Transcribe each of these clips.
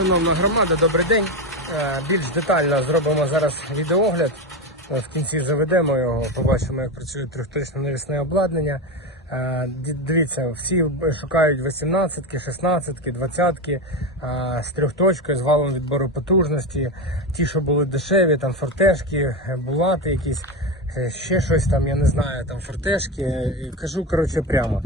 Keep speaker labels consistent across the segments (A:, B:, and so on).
A: Шановна громада, добрий день. Е, Більш детально зробимо зараз відеогляд. Е, В кінці заведемо його, побачимо, як працює трьохточне навісне обладнання. Е, Дивіться, всі шукають 18-ки, 16-ки, 20-ки е, з трьохточкою, з валом відбору потужності. Ті, що були дешеві, там фортешки, булати якісь. Е, Ще щось там, я не знаю, там фортешки. Е, Кажу, коротше, прямо.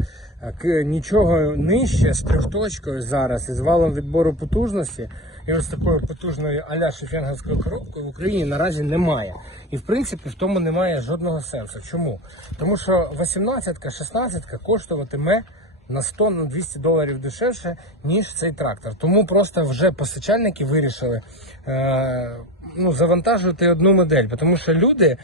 A: Е, Нічого нижче з трьохточкою зараз із валом відбору потужності і ось такою потужною аля шефенговською коробкою в Україні наразі немає. І в принципі в тому немає жодного сенсу. Чому? Тому що 18-ка, 16-ка коштуватиме на 100 на 200 доларів дешевше, ніж цей трактор. Тому просто вже постачальники вирішили е, ну, завантажувати одну модель, тому що люди.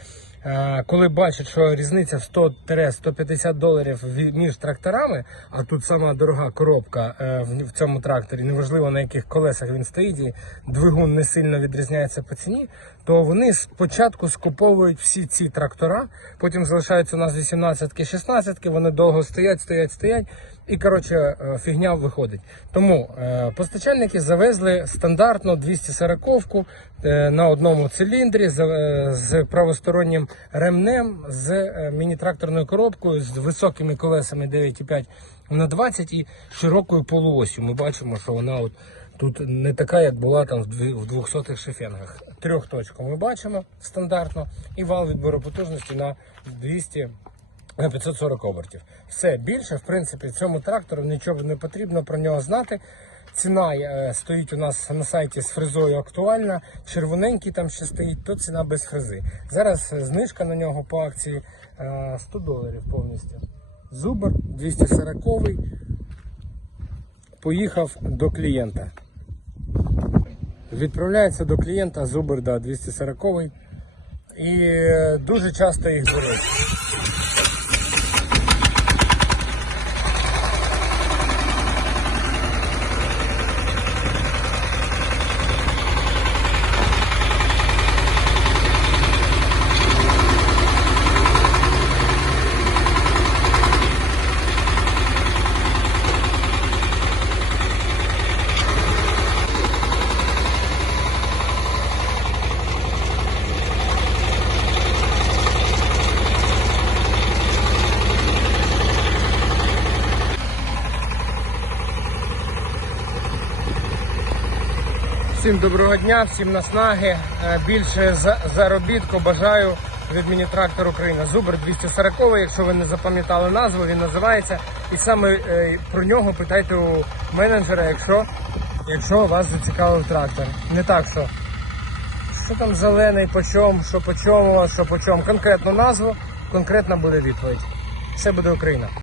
A: Е, Коли бачать, що різниця в 100-150 доларів між тракторами, а тут сама дорога коробка е, в цьому тракторі, неважливо на яких колесах він стоїть, і двигун не сильно відрізняється по ціні, то вони спочатку скуповують всі ці трактора, потім залишаються у нас 18-ки, 16-ки, вони довго стоять, стоять, стоять, і коротше е, фігня виходить. Тому е, постачальники завезли стандартну 240-ку е, на одному циліндрі з, правостороннім ремнем, з міні-тракторною коробкою, з високими колесами 9,5 на 20 і широкою полуосью. Ми бачимо, що вона от тут не така, як була там в дві- в 200-х шефенгах. Трьохточку ми бачимо стандартно і вал відбору потужності на 200 на 540 обертів. Все більше, в принципі, цьому трактору нічого не потрібно про нього знати. Ціна е, стоїть у нас на сайті з фрезою актуальна. Червоненький там ще стоїть, то ціна без фрези. Зараз е, знижка на нього по акції е, 100 доларів повністю. Зубр 240 поїхав до клієнта. Відправляється до клієнта Зубр да, 240 і е, дуже часто їх беруть. Всім доброго дня, всім наснаги. Е, Більше заробітку бажаю від Міні-трактор України. Зубр 240, якщо ви не запам'ятали назву, він називається. І саме е, про нього питайте у менеджера, якщо, якщо вас зацікавив трактор. Не так, що що там зелений, по чому, що по чому, що по чому. Конкретну назву, конкретна буде відповідь. Все буде Україна.